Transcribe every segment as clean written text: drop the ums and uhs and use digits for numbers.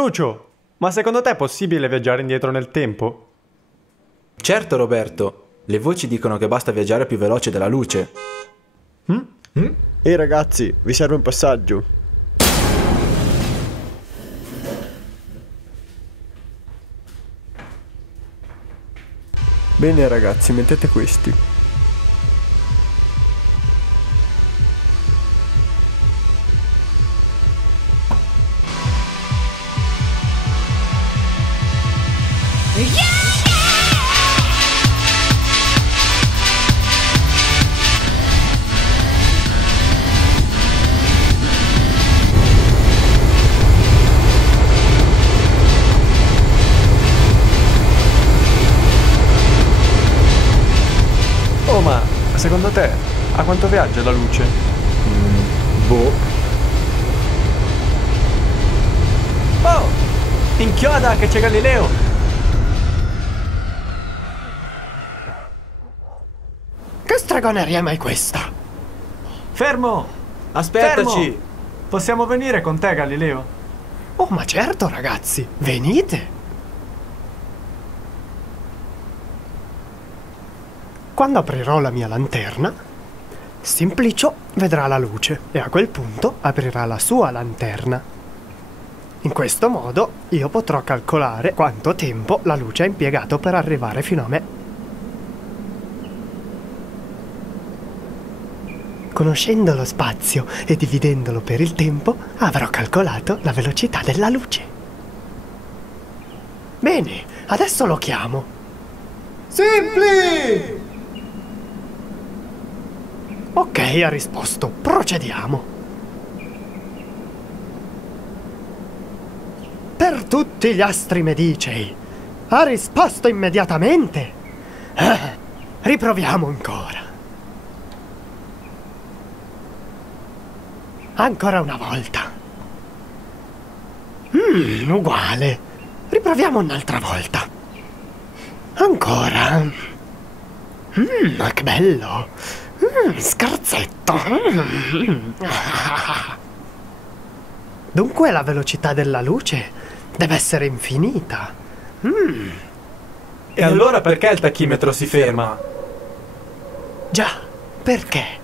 Lucio, ma secondo te è possibile viaggiare indietro nel tempo? Certo, Roberto. Le voci dicono che basta viaggiare più veloce della luce. Ehi ragazzi, vi serve un passaggio. Bene ragazzi, mettete questi. Oh, ma secondo te a quanto viaggia la luce? Boh. Oh! Inchioda che c'è Galileo! Che stregoneria è mai questa? Fermo! Aspettaci! Fermo! Possiamo venire con te, Galileo? Oh, ma certo, ragazzi, venite! Quando aprirò la mia lanterna, Simplicio vedrà la luce e a quel punto aprirà la sua lanterna. In questo modo io potrò calcolare quanto tempo la luce ha impiegato per arrivare fino a me. Conoscendo lo spazio e dividendolo per il tempo, avrò calcolato la velocità della luce. Bene, adesso lo chiamo. Simpli! Ok, ha risposto. Procediamo. Per tutti gli astri medicei. Ha risposto immediatamente. Riproviamo ancora. Ancora una volta. Uguale. Riproviamo un'altra volta. Ancora. Che bello. Scherzetto. Dunque la velocità della luce deve essere infinita. E allora perché il tachimetro si ferma? Già, perché?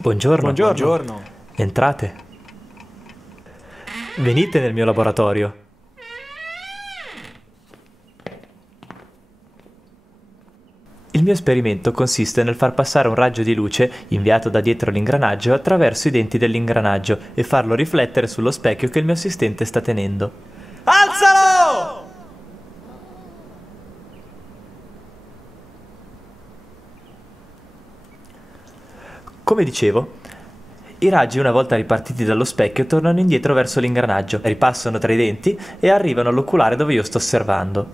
Buongiorno. Buongiorno. Entrate. Venite nel mio laboratorio. Il mio esperimento consiste nel far passare un raggio di luce inviato da dietro l'ingranaggio attraverso i denti dell'ingranaggio e farlo riflettere sullo specchio che il mio assistente sta tenendo. Alzalo! Come dicevo, i raggi una volta ripartiti dallo specchio tornano indietro verso l'ingranaggio, ripassano tra i denti e arrivano all'oculare dove io sto osservando.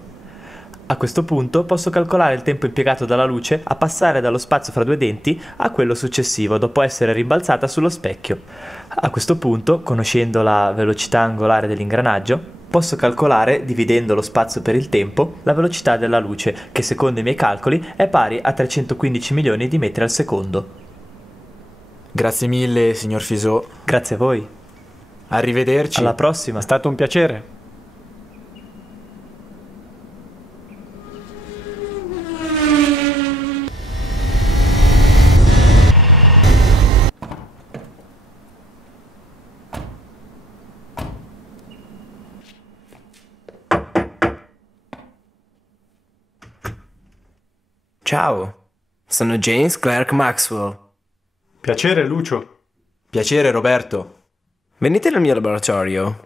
A questo punto posso calcolare il tempo impiegato dalla luce a passare dallo spazio fra due denti a quello successivo dopo essere rimbalzata sullo specchio. A questo punto, conoscendo la velocità angolare dell'ingranaggio, posso calcolare, dividendo lo spazio per il tempo, la velocità della luce, che secondo i miei calcoli è pari a 315 milioni di metri al secondo. Grazie mille, signor Fiseau. Grazie a voi. Arrivederci. Alla prossima. È stato un piacere. Ciao, sono James Clerk Maxwell. Piacere, Lucio. Piacere, Roberto. Venite nel mio laboratorio.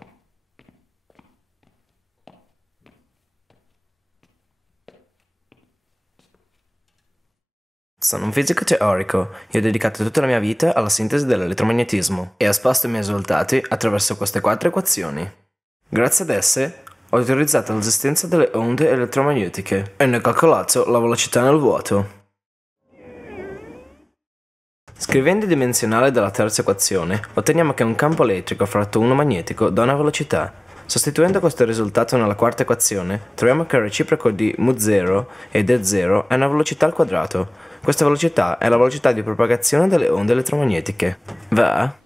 Sono un fisico teorico e ho dedicato tutta la mia vita alla sintesi dell'elettromagnetismo e ho esposto i miei risultati attraverso queste 4 equazioni. Grazie ad esse Ho autorizzato l'esistenza delle onde elettromagnetiche e ne ho calcolato la velocità nel vuoto. Scrivendo il dimensionale della terza equazione, otteniamo che un campo elettrico fratto uno magnetico dà una velocità. Sostituendo questo risultato nella quarta equazione, troviamo che il reciproco di mu0 ed E0 è una velocità al quadrato. Questa velocità è la velocità di propagazione delle onde elettromagnetiche. Va?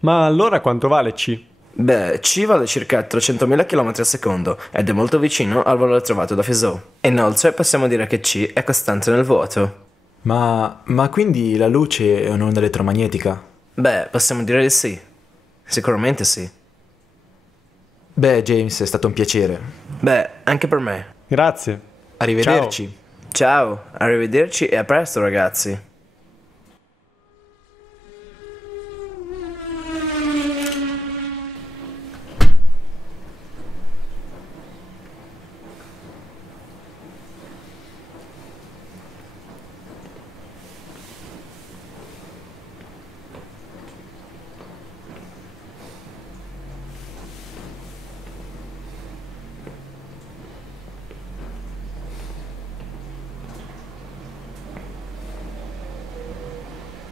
Ma allora quanto vale C? Beh, C vale circa 300.000 km al secondo ed è molto vicino al valore trovato da Fizeau. Inoltre possiamo dire che C è costante nel vuoto. Ma quindi la luce è un'onda elettromagnetica? Beh, possiamo dire di sì. Sicuramente sì. Beh, James, è stato un piacere. Beh, anche per me. Grazie. Arrivederci. Ciao, arrivederci e a presto ragazzi.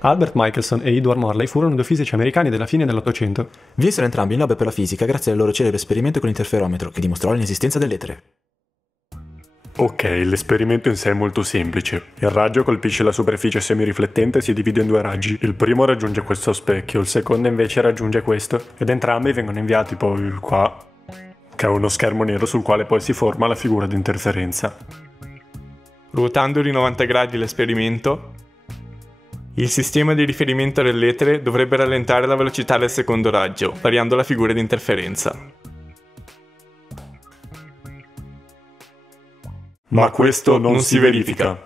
Albert Michelson e Edward Morley furono due fisici americani della fine dell'Ottocento. Vinsero entrambi il Nobel per la fisica grazie al loro celebre esperimento con l'interferometro, che dimostrò l'inesistenza dell'etere. Ok, l'esperimento in sé è molto semplice. Il raggio colpisce la superficie semiriflettente e si divide in due raggi. Il primo raggiunge questo specchio, il secondo invece raggiunge questo, ed entrambi vengono inviati poi qua, che è uno schermo nero sul quale poi si forma la figura di interferenza. Ruotando di 90 gradi l'esperimento, il sistema di riferimento dell'etere dovrebbe rallentare la velocità del secondo raggio, variando la figura di interferenza. Ma questo non si verifica.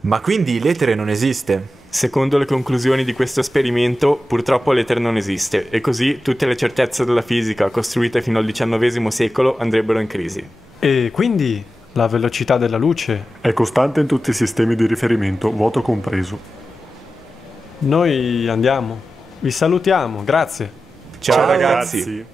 Ma quindi l'etere non esiste? Secondo le conclusioni di questo esperimento, purtroppo l'etere non esiste, e così tutte le certezze della fisica costruite fino al XIX secolo andrebbero in crisi. E quindi la velocità della luce? È costante in tutti i sistemi di riferimento, vuoto compreso. Noi andiamo. Vi salutiamo, grazie. Ciao ragazzi.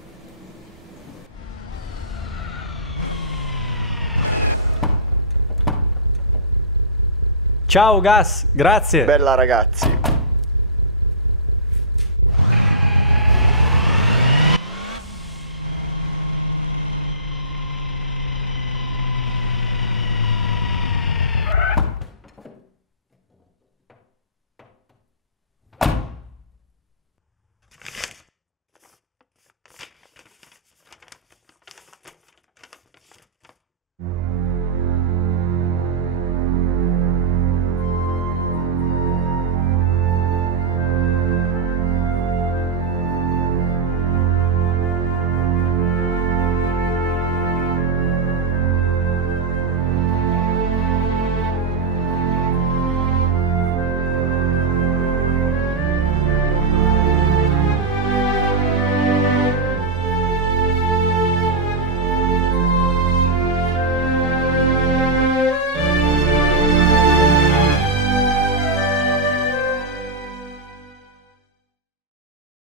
Ciao Gas, grazie. Bella ragazzi.